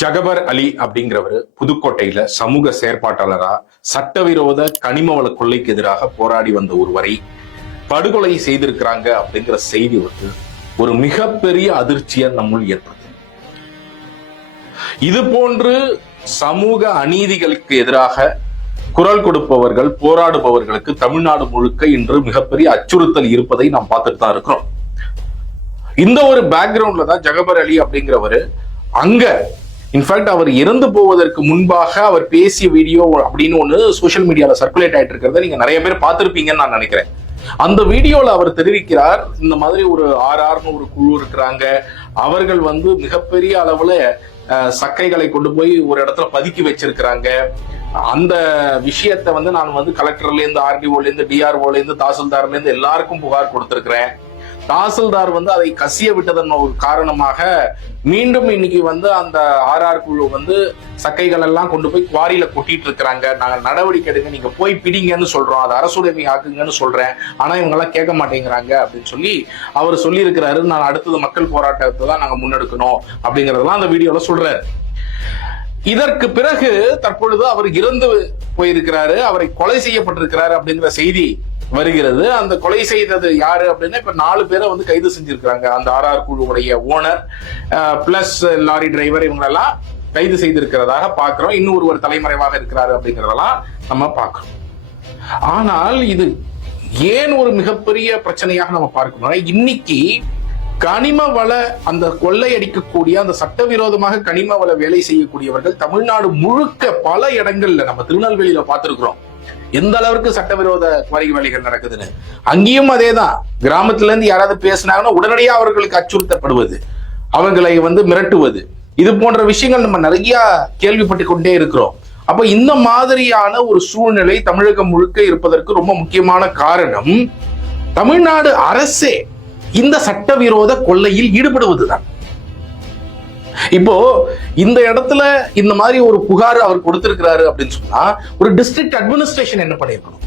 ஜகபர் அலி அப்படிங்கிறவர் புதுக்கோட்டையில சமூக செயற்பாட்டாளரா சட்டவிரோத கனிம வள கொள்ளைக்கு எதிராக போராடி வந்த ஒருவரை படுகொலை செய்திருக்கிறாங்க அப்படிங்கிற செய்தி வந்து ஒரு மிகப்பெரிய அதிர்ச்சியை நம்முள் ஏற்படுது. இது போன்று சமூக அநீதிகளுக்கு எதிராக குரல் கொடுப்பவர்கள், போராடுபவர்களுக்கு தமிழ்நாடு முழுக்க இன்று மிகப்பெரிய அச்சுறுத்தல் இருப்பதை நாம் பார்த்துட்டு தான் இருக்கிறோம். இந்த ஒரு பேக்ரவுண்ட்ல தான் ஜகபர் அலி அப்படிங்கிறவரு அங்க இன்ஃபேக்ட் அவர் இறந்து போவதற்கு முன்பாக அவர் பேசிய வீடியோ அப்படின்னு ஒண்ணு சோசியல் மீடியால சர்க்குலேட் ஆயிட்டு இருக்கிறத நீங்க நிறைய பேர் பார்த்திருப்பீங்கன்னு நான் நினைக்கிறேன். அந்த வீடியோல அவர் தெரிவிக்கிறார், இந்த மாதிரி ஒரு ஆர்ஆர்னு ஒரு குழு இருக்கிறாங்க, அவர்கள் வந்து மிகப்பெரிய அளவுல சக்கைகளை கொண்டு போய் ஒரு இடத்துல பதுக்கி வச்சிருக்கிறாங்க. அந்த விஷயத்தை வந்து நான் வந்து கலெக்டர்ல இருந்து, ஆர்டிஓல இருந்து, டிஆர்ஓல இருந்து, தாசில்தார்ல இருந்து எல்லாருக்கும் புகார் கொடுத்திருக்கிறேன். தாசில்தார் வந்து அதை கசிய விட்டதன் ஒரு காரணமாக மீண்டும் இன்னைக்கு வந்து அந்த ஆர்ஆர் குழு வந்து சக்கைகள் எல்லாம் கொண்டு போய் குவாரியில கொட்டிட்டு இருக்கிறாங்க. நாங்க நடவடிக்கை எடுங்க, நீங்க போய் பிடிங்கன்னு சொல்றோம், அது அரசுடைமை ஆக்குங்கன்னு சொல்றேன், ஆனா இவங்க எல்லாம் கேட்க மாட்டேங்கிறாங்க அப்படின்னு சொல்லி அவர் சொல்லி இருக்கிறாரு. நான் அடுத்தது மக்கள் போராட்டத்தை தான் நாங்க முன்னெடுக்கணும் அப்படிங்கறதெல்லாம் அந்த வீடியோல சொல்றாரு. இதற்கு பிறகு தற்பொழுது அவர் இறந்து போயிருக்கிறாரு, அவரை கொலை செய்யப்பட்டிருக்கிறாரு அப்படிங்கிற செய்தி வருகிறது. அந்த கொலை செய்தது யாரு அப்படின்னா இப்ப 4 பேரை வந்து கைது செஞ்சிருக்கிறாங்க. அந்த ஆர்ஆர் குழுவுடைய ஓனர் பிளஸ் லாரி டிரைவர் இவங்களெல்லாம் கைது செய்திருக்கிறதாக பார்க்கிறோம். இன்னும் ஒருவர் தலைமறைவாக இருக்கிறாரு அப்படிங்கிறதெல்லாம் நம்ம பார்க்கிறோம். ஆனால் இது ஏன் ஒரு மிகப்பெரிய பிரச்சனையாக நம்ம பார்க்கணும், இன்னைக்கு கனிம வள அந்த கொள்ளையடிக்கக்கூடிய அந்த சட்டவிரோதமாக கனிம வள வேலை செய்யக்கூடியவர்கள் தமிழ்நாடு முழுக்க பல இடங்கள்ல நம்ம திருநெல்வேலியில பார்த்திருக்கிறோம் எந்த அளவுக்கு சட்டவிரோத குவாரி வேலைகள் நடக்குதுன்னு. அங்கேயும் அதேதான், கிராமத்துல இருந்து யாராவது பேசினாங்கன்னா உடனடியாக அவர்களுக்கு அச்சுறுத்தப்படுவது, அவர்களை வந்து மிரட்டுவது, இது போன்ற விஷயங்கள் நம்ம நிறைய கேள்விப்பட்டு கொண்டே இருக்கிறோம். அப்ப இந்த மாதிரியான ஒரு சூழ்நிலை தமிழகம் முழுக்க இருப்பதற்கு ரொம்ப முக்கியமான காரணம் தமிழ்நாடு அரசே இந்த சட்டவிரோத கொள்ளையில் ஈடுபடுவதுதான். இப்போ இந்த இடத்துல இந்த மாதிரி ஒரு புகார் அவர் கொடுத்திருக்கிறாரு அப்படின்னு சொன்னா ஒரு டிஸ்ட்ரிக்ட் அட்மினிஸ்ட்ரேஷன் என்ன பண்ணிருக்கணும்,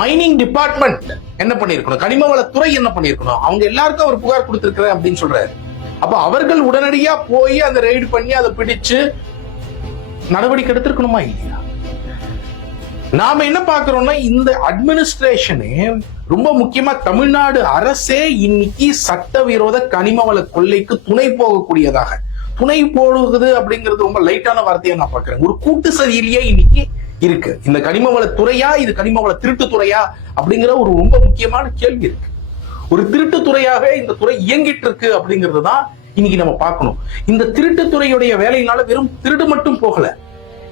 மைனிங் டிபார்ட்மெண்ட் என்ன பண்ணிருக்கணும், கனிம வளத்துறை என்ன பண்ணிருக்கணும், அவங்க எல்லாருக்கும் அவர் புகார் கொடுத்திருக்கிறார் அப்படின்னு சொல்றாரு. அப்ப அவர்கள் உடனடியா போய் அந்த ரெய்டு பண்ணி அதை பிடிச்சு நடவடிக்கை எடுத்திருக்கணுமா இல்லையா? நாம என்ன பாக்குறோம்னா இந்த அட்மினிஸ்ட்ரேஷனே ரொம்ப முக்கியமா தமிழ்நாடு அரசே இன்னைக்கு சட்டவிரோத கனிம வள கொள்ளைக்கு துணை போகக்கூடியதாக, துணை போடுவது அப்படிங்கிறது ரொம்ப லைட்டான வார்த்தையை நான் பாக்குறேன். ஒரு கூட்டு சதியிலேயே இன்னைக்கு இருக்கு. இந்த கனிம வள துறையா, இது கனிம வள திருட்டு துறையா அப்படிங்கிற ஒரு ரொம்ப முக்கியமான கேள்வி இருக்கு. ஒரு திருட்டு துறையாக இந்த துறை இயங்கிட்டு இருக்கு அப்படிங்கிறது தான் இன்னைக்கு நம்ம பார்க்கணும். இந்த திருட்டு துறையுடைய வேலையினால வெறும் திருடு மட்டும் போகல,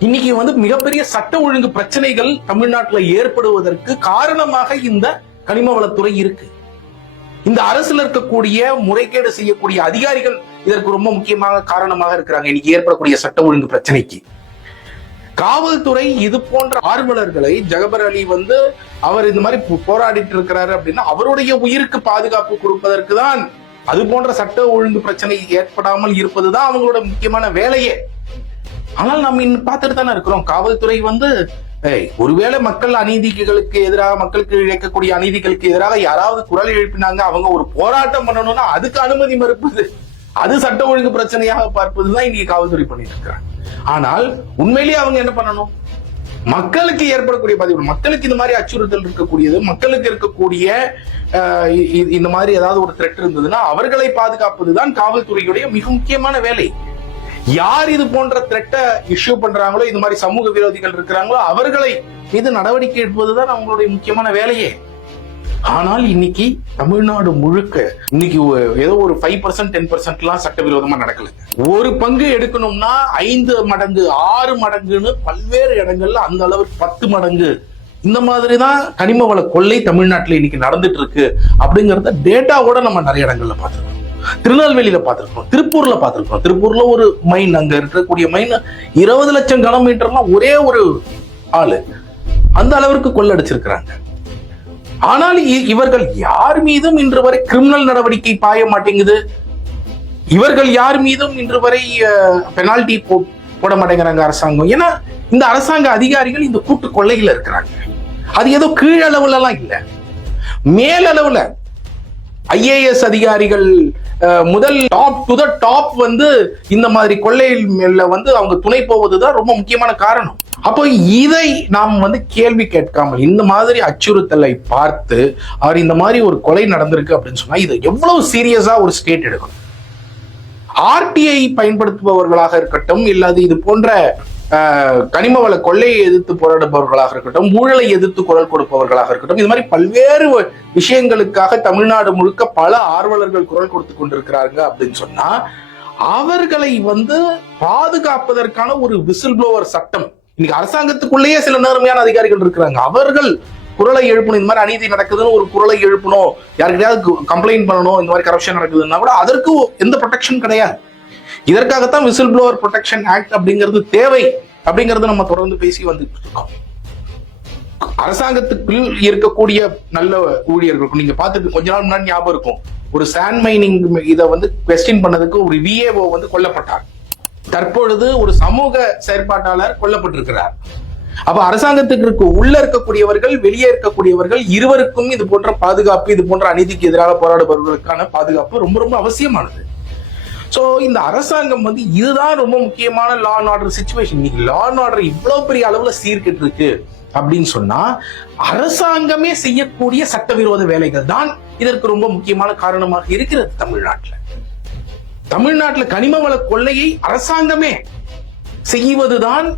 இன்னைக்கு வந்து மிகப்பெரிய சட்ட ஒழுங்கு பிரச்சனைகள் தமிழ்நாட்டில் ஏற்படுவதற்கு காரணமாக இந்த கனிம வளத்துறை இருக்கு. இந்த அரசுல இருக்கக்கூடிய முறைகேடு செய்யக்கூடிய அதிகாரிகள் இதற்கு ரொம்ப முக்கியமாக காரணமாக இருக்கிறாங்க. இன்னைக்கு ஏற்படக்கூடிய சட்ட ஒழுங்கு பிரச்சனைக்கு காவல்துறை இது போன்ற ஆர்வலர்களை, ஜகபர் அலி வந்து அவர் இந்த மாதிரி போராடிட்டு இருக்கிறாரு அப்படின்னா அவருடைய உயிருக்கு பாதுகாப்பு கொடுப்பதற்கு தான், அது போன்ற சட்ட ஒழுங்கு பிரச்சனை ஏற்படாமல் இருப்பதுதான் அவங்களோட முக்கியமான வேலையே. ஆனால் நம்ம இன்னும் பார்த்துட்டு தானே இருக்கிறோம், காவல்துறை வந்து ஒருவேளை மக்கள் அநீதிகளுக்கு எதிராக, மக்களுக்கு இழைக்கக்கூடிய அநீதிகளுக்கு எதிராக யாராவது குரல் எழுப்பினாங்க, அவங்க ஒரு போராட்டம் பண்ணணும்னா அதுக்கு அனுமதி மறுப்பது, அது சட்ட ஒழுங்கு பிரச்சனையாக பார்ப்பதுதான் இன்னைக்கு காவல்துறை பண்ணிட்டு இருக்காங்க. ஆனால் உண்மையிலேயே அவங்க என்ன பண்ணணும், மக்களுக்கு ஏற்படக்கூடிய பாதிப்பு, மக்களுக்கு இந்த மாதிரி அச்சுறுத்தல் இருக்கக்கூடியது, மக்களுக்கு இருக்கக்கூடிய இந்த மாதிரி ஏதாவது ஒரு த்ரெட் இருந்ததுன்னா அவர்களை பாதுகாப்பதுதான் காவல்துறையுடைய மிக முக்கியமான வேலை. யார் இது போன்ற த்ரெட்டை இஷ்யூ பண்றாங்களோ, இது மாதிரி சமூக விரோதிகள் இருக்கிறாங்களோ அவர்களை மீது நடவடிக்கை எடுப்பதுதான் அவங்களுடைய முக்கியமான வேலையே. ஆனால் இன்னைக்கு தமிழ்நாடு முழுக்க இன்னைக்கு ஏதோ ஒரு 5% 10% எல்லாம் சட்டவிரோதமா நடக்கல. ஒரு பங்கு எடுக்கணும்னா 5 மடங்கு 6 மடங்குன்னு பல்வேறு இடங்கள்ல அந்த அளவுக்கு 10 மடங்கு இந்த மாதிரிதான் கனிம வள கொள்ளை தமிழ்நாட்டில் இன்னைக்கு நடந்துட்டு இருக்கு அப்படிங்கறத டேட்டாவோட நம்ம நிறைய இடங்கள்ல பார்த்திருக்கோம். திருநெல்வேலியில பார்த்திருக்கோம், திருப்பூர்ல பார்த்திருக்கோம். திருப்பூர்ல ஒரு மைன், அங்க இருக்கக்கூடிய மைன் 20 லட்சம் கனமீட்டர்லாம் ஒரே ஒரு ஆளு அந்த அளவிற்கு கொள்ளடிச்சிருக்கிறாங்க. ஆனால் இவர்கள் யார் மீதும் இன்று வரை கிரிமினல் நடவடிக்கை பாய மாட்டேங்குது, இவர்கள் யார் மீதும் இன்று வரை பெனால்டி போட மாட்டேங்கிறாங்க அரசாங்கம். ஏன்னா இந்த அரசாங்க அதிகாரிகள் இந்த கூட்டு கொள்ளையில இருக்கிறாங்க. அது ஏதோ கீழளவுல எல்லாம் இல்ல, மேலளவுல IAS அதிகாரிகள் முதல் டாப் டு த டாப் வந்து இந்த மாதிரி கொள்ளையில வந்து அவங்க துணை போவதுதான் ரொம்ப முக்கியமான காரணம். அப்போ இதை நாம் வந்து கேள்வி கேட்காமல் இந்த மாதிரி அச்சுறுத்தலை பார்த்து அவர் இந்த மாதிரி ஒரு கொலை நடந்திருக்கு அப்படின்னு சொன்னா இதை எவ்வளவு சீரியஸா ஒரு ஸ்டேட் எடுக்கணும். RTI பயன்படுத்துபவர்களாக இருக்கட்டும், இல்லாது இது போன்ற கனிம வள கொள்ளையை எதிர்த்து போராடுபவர்களாக இருக்கட்டும், ஊழலை எதிர்த்து குரல் கொடுப்பவர்களாக இருக்கட்டும், இது மாதிரி பல்வேறு விஷயங்களுக்காக தமிழ்நாடு முழுக்க பல ஆர்வலர்கள் குரல் கொடுத்து கொண்டிருக்கிறாங்க அப்படின்னு சொன்னா அவர்களை வந்து பாதுகாப்பதற்கான ஒரு விசில் ப்ளோவர் சட்டம் இன்னைக்கு அரசாங்கத்துக்குள்ளேயே சில நேர்மையான அதிகாரிகள் இருக்கிறாங்க. அவர்கள் குரலை எழுப்பணும், இந்த மாதிரி அநீதி நடக்குதுன்னு ஒரு குரலை எழுப்பணும், யாருக்கிட்டையாவது கம்ப்ளைண்ட் பண்ணணும், இந்த மாதிரி கரப்ஷன் நடக்குதுன்னா கூட அதற்கு எந்த ப்ரொடெக்ஷன் கிடையாது. இதற்காகத்தான் விசில் ப்ளோவர் ப்ரொடெக்ஷன் ஆக்ட் அப்படிங்கிறது தேவை அப்படிங்கறது நம்ம தொடர்ந்து பேசி வந்துட்டு இருக்கோம். அரசாங்கத்துக்குள் இருக்கக்கூடிய நல்ல ஊழியர்களுக்கும் நீங்க பார்த்துட்டு கொஞ்ச நாள் முன்னாடி ஞாபகம் இருக்கும், ஒரு சாண்ட் மைனிங் இதை வந்து குவெஸ்டின் பண்ணதுக்கு ஒரு VAO வந்து கொல்லப்பட்டார். தற்பொழுது ஒரு சமூக செயற்பாட்டாளர் கொல்லப்பட்டிருக்கிறார். அப்ப அரசாங்கத்துக்கு உள்ள இருக்கக்கூடியவர்கள், வெளியே இருக்கக்கூடியவர்கள் இருவருக்கும் இது போன்ற பாதுகாப்பு, இது போன்ற அநீதிக்கு எதிராக போராடுபவர்களுக்கான பாதுகாப்பு ரொம்ப ரொம்ப அவசியமானது. சோ இந்த அரசாங்கம் வந்து இதுதான் ரொம்ப முக்கியமான லா அண்ட் ஆர்டர் சிச்சுவேஷன். இன்னைக்கு லா அண்ட் ஆர்டர் இவ்வளவு பெரிய அளவுல சீர்கெட்டு இருக்கு அப்படின்னு சொன்னா அரசாங்கமே செய்யக்கூடிய சட்டவிரோத வேலைகள் தான் இதற்கு ரொம்ப முக்கியமான காரணமாக இருக்கிறது. தமிழ்நாட்டுல கனிம வள கொள்ளையை அரசாங்கமே செய்வதுதான்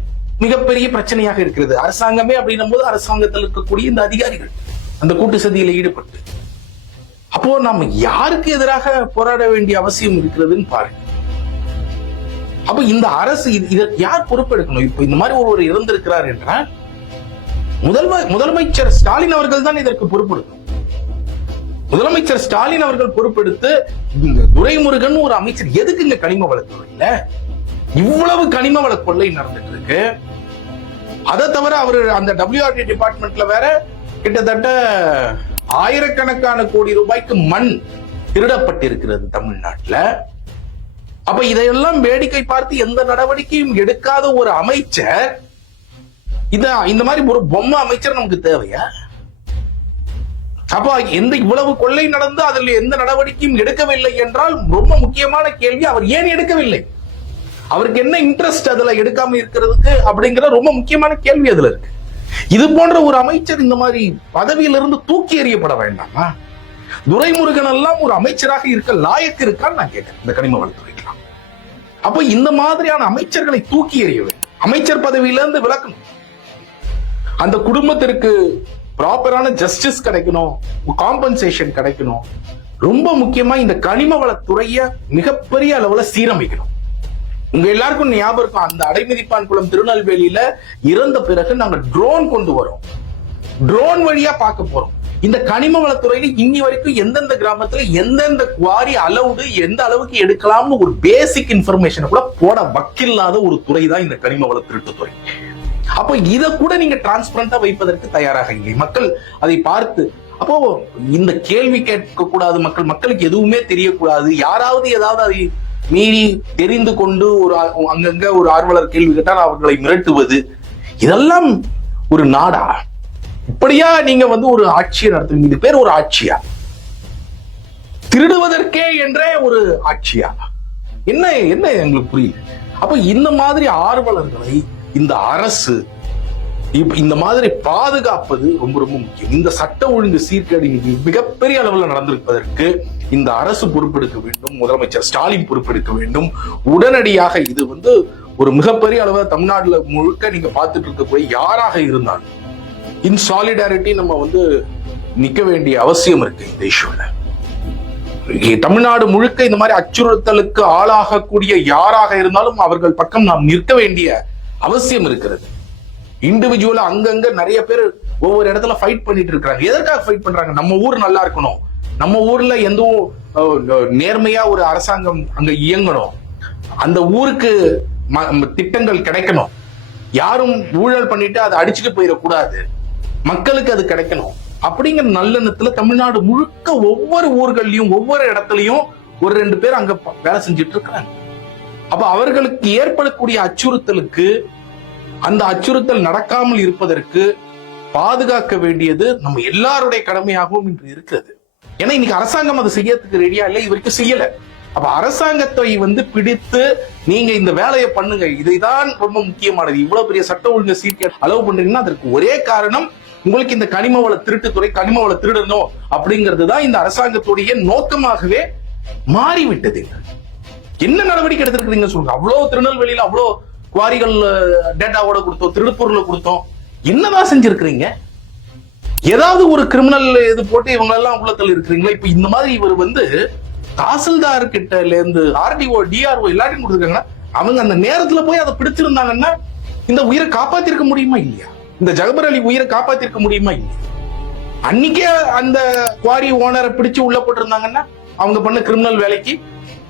மிகப்பெரிய பிரச்சனையாக இருக்கிறது. அரசாங்கமே அப்படின்னும் போது அரசாங்கத்தில் இருக்கக்கூடிய இந்த அதிகாரிகள் அந்த கூட்டு சதியில ஈடுபட்டு, அப்போ நம்ம யாருக்கு எதிராக போராட வேண்டிய அவசியம் இருக்கிறதுன்னு பாருங்க. அப்ப இந்த அரசு இதற்கு யார் பொறுப்பெடுக்கணும்? இப்ப இந்த மாதிரி ஒருவர் இறந்திருக்கிறார் என்றால் முதலமைச்சர் ஸ்டாலின் அவர்கள் தான் இதற்கு பொறுப்பெடுக்கணும். முதலமைச்சர் ஸ்டாலின் அவர்கள் பொறுப்பெடுத்து இந்த துரைமுருகன் ஒரு அமைச்சர் எதுக்கு இந்த கனிம வளத்துறையில இவ்வளவு கனிம வள கொள்ளை நடந்துட்டு இருக்கு. அதை தவிர அவர் அந்த WRD டிபார்ட்மெண்ட்ல வேற கிட்டத்தட்ட ஆயிரக்கணக்கான கோடி ரூபாய்க்கு மண் திருடப்பட்டிருக்கிறது தமிழ்நாட்டுல. அப்ப இதையெல்லாம் வேடிக்கை பார்த்து எந்த நடவடிக்கையும் எடுக்காத ஒரு அமைச்சர், இந்த மாதிரி ஒரு பொம்மை அமைச்சர் நமக்கு தேவையா? அப்ப இவ்வளவு கொள்ளை நடந்து அதில் எந்த நடவடிக்கையும் எடுக்கவில்லை என்றால் ரொம்ப முக்கியமான கேள்வி, அவர் ஏன் எடுக்கவில்லை? அவருக்கு என்ன இன்ட்ரெஸ்ட் அதுல எடுக்காம இருக்கிறதுக்கு அப்படிங்கிற ரொம்ப முக்கியமான கேள்வி அதுல இருக்கு. இது போன்ற ஒரு அமைச்சர் இந்த மாதிரி பதவியிலிருந்து தூக்கி எறியப்பட வேண்டாமா? துரைமுருகன் எல்லாம் ஒரு அமைச்சராக இருக்க லாயக்கு இருக்கான்னு நான் கேட்கிறேன் இந்த கனிம வளத்துறைக்கலாம். அப்ப இந்த மாதிரியான அமைச்சர்களை தூக்கி எறிய வேண்டும், அமைச்சர் பதவியிலிருந்து விலக்கணும். அந்த குடும்பத்திற்கு ப்ராப்பரான ஜஸ்டிஸ் கிடைக்கணும், காம்பன்சேஷன் கிடைக்கணும். ரொம்ப முக்கியமா இந்த கனிம வளத்துறைய மிகப்பெரிய அளவுல சீரமைக்கணும். உங்க எல்லாருக்கும் ஞாபகம் இருக்கும், அந்த அடைமிதிப்பான் குளம் திருநெல்வேலியில இறந்த பிறகு நாங்க ட்ரோன் கொண்டு வரோம், ட்ரோன் வழியா பார்க்க போறோம். இந்த கனிம வளத்துறையில இன்னி வரைக்கும் எந்தெந்த கிராமத்துல எந்தெந்த குவாரி அலவுடு எந்த அளவுக்கு எடுக்கலாம்னு ஒரு பேசிக் இன்ஃபர்மேஷன் கூட போட வக்கில்லாத ஒரு துறை தான் இந்த கனிம வள திருட்டுத்துறை. அப்போ இதை கூட நீங்க டிரான்ஸ்பரண்டா வைப்பதற்கு தயாராக இல்லை. மக்கள் அதை பார்த்து அப்போ இந்த கேள்வி கேட்க கூடாது, மக்களுக்கு எதுவுமே தெரியக்கூடாது. யாராவது ஏதாவது அதை மீறி தெரிந்து கொண்டு ஒரு அங்கங்க ஒரு ஆர்வலர் கேள்வி கேட்டால் அவர்களை மிரட்டுவது, இதெல்லாம் ஒரு நாடா? இப்படியா நீங்க வந்து ஒரு ஆட்சியை நடத்துவீங்க? இது பேர் ஒரு ஆட்சியா? திருடுவதற்கே என்றே ஒரு ஆட்சியா? என்ன என்ன எங்களுக்கு புரியல. அப்ப இந்த மாதிரி ஆர்வலர்களை இந்த அரசு இந்த மாதிரி பாதுகாப்பது ரொம்ப ரொம்ப முக்கியம். இந்த சட்ட ஒழுங்கு சீர்கேடு மிகப்பெரிய அளவில் நடந்திருப்பதற்கு இந்த அரசு பொறுப்பெடுக்க வேண்டும், முதலமைச்சர் ஸ்டாலின் பொறுப்பெடுக்க வேண்டும் உடனடியாக. இது வந்து ஒரு மிகப்பெரிய அளவில் தமிழ்நாடுல முழுக்க நீங்க பார்த்துட்டு இருக்கக்கூடிய யாராக இருந்தாலும் இன் சாலிடாரிட்டி நம்ம வந்து நிக்க வேண்டிய அவசியம் இருக்கு. இந்த இஷ்யூல தமிழ்நாடு முழுக்க இந்த மாதிரி அச்சுறுத்தலுக்கு ஆளாகக்கூடிய யாராக இருந்தாலும் அவர்கள் பக்கம் நாம் நிற்க வேண்டிய அவசியம் இருக்கிறது. இண்டிவிஜுவலா அங்கங்க நிறைய பேர் ஒவ்வொரு இடத்துல ஃபைட் பண்ணிட்டு இருக்காங்க. எதற்காக ஃபைட் பண்றாங்க? நம்ம ஊர் நல்லா இருக்கணும், நம்ம ஊர்ல எந்த நேர்மையா ஒரு அரசாங்கம் அங்க இயங்கணும், அந்த ஊருக்கு திட்டங்கள் கிடைக்கணும், யாரும் ஊழல் பண்ணிட்டு அதை அடிச்சுட்டு போயிடக்கூடாது, மக்களுக்கு அது கிடைக்கணும் அப்படிங்கிற நல்லெண்ணத்துல தமிழ்நாடு முழுக்க ஒவ்வொரு ஊர்கள்லயும் ஒவ்வொரு இடத்துலயும் ஒரு 2 பேர் அங்க வேலை செஞ்சுட்டு இருக்காங்க. அப்ப அவர்களுக்கு ஏற்படக்கூடிய அச்சுறுத்தலுக்கு, அந்த அச்சுறுத்தல் நடக்காமல் இருப்பதற்கு பாதுகாக்க வேண்டியது நம்ம எல்லாருடைய கடமையாகவும் இன்று இருக்கிறது. ஏன்னா இன்னைக்கு அரசாங்கம் அதை செய்யறதுக்கு ரெடியா இல்லை, இது வரைக்கும் செய்யல. அப்ப அரசாங்கத்தை பிடித்து நீங்க இந்த வேலையை பண்ணுங்க, இதைதான் ரொம்ப முக்கியமானது. இவ்வளவு பெரிய சட்ட ஒழுங்கு சீர்கேடு அலோவ் பண்றீங்கன்னா அதற்கு ஒரே காரணம் உங்களுக்கு இந்த கனிம வள திருட்டுத்துறை, கனிம வள திருடணும் அப்படிங்கிறது தான் இந்த அரசாங்கத்துடைய நோக்கமாகவே மாறிவிட்டது. என்ன நடவடிக்கை எடுத்திருக்கீங்க சொல்லுங்க. அவ்வளவு திருநெல்வேலியில அவ்வளவு குவாரிகள் டேட்டாவோட கொடுத்தோம், திருப்பூர்ல கொடுத்தோம், என்னதான் செஞ்சிருக்கிறீங்க? ஏதாவது ஒரு கிரிமினல் இது போட்டு இவங்க எல்லாம் உள்ளத்தில் இருக்கிறீங்களா? இப்ப இந்த மாதிரி இவர் தாசில்தார் கிட்ட இருந்து ஆர்டிஓ, டிஆர்ஓ எல்லாத்தையும் கொடுத்துருக்காங்கன்னா அவங்க அந்த நேரத்துல போய் அதை பிடிச்சிருந்தாங்கன்னா இந்த உயிரை காப்பாத்திருக்க முடியுமா இல்லையா? இந்த ஜகபர் அலி உயிரை காப்பாத்திருக்க முடியுமா இல்லையா? அன்னைக்கே அந்த குவாரி ஓனரை பிடிச்சு உள்ள போட்டிருந்தாங்கன்னா அவங்க பண்ண கிரிமினல் வேலைக்கு,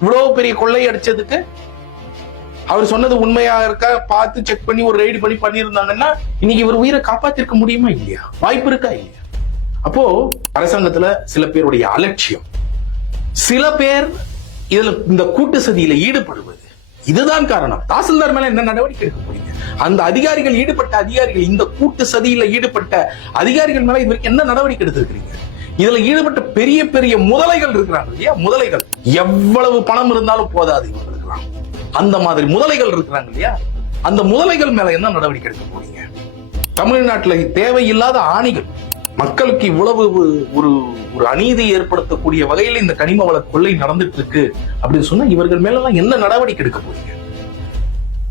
இவ்வளவு பெரிய கொள்ளை அடிச்சதுக்கு அவர் சொன்னது உண்மையா இருக்கா பார்த்து செக் பண்ணி ஒரு ரெய்டு பண்ணி பண்ணியிருந்தாங்கன்னா இன்னைக்கு இவர் உயிரை காப்பாத்திருக்க முடியுமா இல்லையா? வாய்ப்பு இருக்கா இல்லையா? அப்போ அரசாங்கத்துல சில பேருடைய அலட்சியம், சில பேர் இதுல இந்த கூட்டு சதியில ஈடுபடுவது, இதுதான் காரணம். தாசில்தார் மேல என்ன நடவடிக்கை எடுக்க போறீங்க? அந்த அதிகாரிகள் ஈடுபட்ட அதிகாரிகள், இந்த கூட்டு சதியில ஈடுபட்ட அதிகாரிகள் மேல இது வரைக்கும் என்ன நடவடிக்கை எடுத்திருக்கிறீங்க? இதுல ஈடுபட்ட பெரிய பெரிய முதலைகள் இருக்கிறாங்க இல்லையா? முதலைகள் எவ்வளவு பணம் இருந்தாலும் போதாது இவர்களுக்கு, அந்த மாதிரி முதலைகள் இருக்கிறாங்க இல்லையா? அந்த முதலைகள் மேல என்ன நடவடிக்கை எடுக்க போறீங்க? தமிழ்நாட்டுல தேவையில்லாத ஆணிகள், மக்களுக்கு இவ்வளவு ஒரு ஒரு அநீதி ஏற்படுத்தக்கூடிய வகையில் இந்த கனிம வள கொள்ளை நடந்துட்டு இருக்கு அப்படின்னு சொன்னா இவர்கள் மேல என்ன நடவடிக்கை எடுக்க போறீங்க?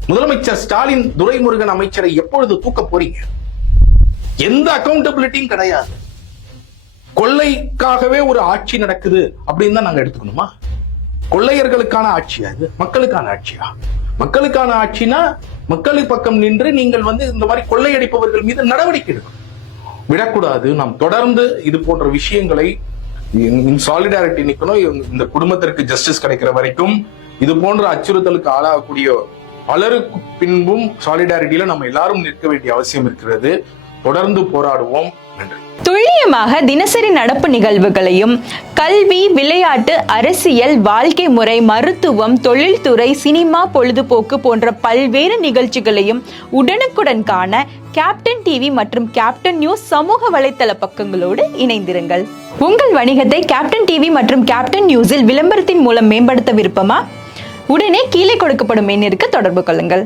முதலமைச்சர் ஸ்டாலின் துரைமுருகன் அமைச்சரை எப்பொழுது தூக்க போறீங்க? எந்த அக்கௌண்டபிலிட்டியும் கிடையாது. கொள்ளைக்காகவே ஒரு ஆட்சி நடக்குது அப்படின்னு தான் நாங்க எடுத்துக்கணுமா? கொள்ளையர்களுக்கான ஆட்சியா இது? மக்களுக்கான ஆட்சியா? மக்களுக்கான ஆட்சினா மக்களுக்கு பக்கம் நின்று நீங்கள் இந்த மாதிரி கொள்ளையடிப்பவர்கள் மீது நடவடிக்கை எடுக்கணும், விடக்கூடாது. நாம் தொடர்ந்து இது போன்ற விஷயங்களை சாலிடாரிட்டி நிக்கணும். இந்த குடும்பத்திற்கு ஜஸ்டிஸ் கிடைக்கிற வரைக்கும் இது போன்ற அச்சுறுத்தலுக்கு ஆளாகக்கூடிய பலருக்கு பின்பும் சாலிடாரிட்டியில நம்ம எல்லாரும் நிற்க வேண்டிய அவசியம் இருக்கிறது. தொடர்ந்து போராடுவோம். நன்றி. துல்லியமாக தினசரி நடப்பு நிகழ்வுகளையும் கல்வி, விளையாட்டு, அரசியல், வாழ்க்கை முறை, மருத்துவம், தொழில்துறை, சினிமா, பொழுதுபோக்கு போன்ற பல்வேறு நிகழ்ச்சிகளையும் உடனுக்குடன் காண கேப்டன் டிவி மற்றும் கேப்டன் நியூஸ் சமூக வலைத்தள பக்கங்களோடு இணைந்திருங்கள். உங்கள் வணிகத்தை கேப்டன் டிவி மற்றும் கேப்டன் நியூஸில் விளம்பரத்தின் மூலம் மேம்படுத்த விருப்பமா? உடனே கீழே கொடுக்கப்படும் எண்ணிற்கு தொடர்பு கொள்ளுங்கள்.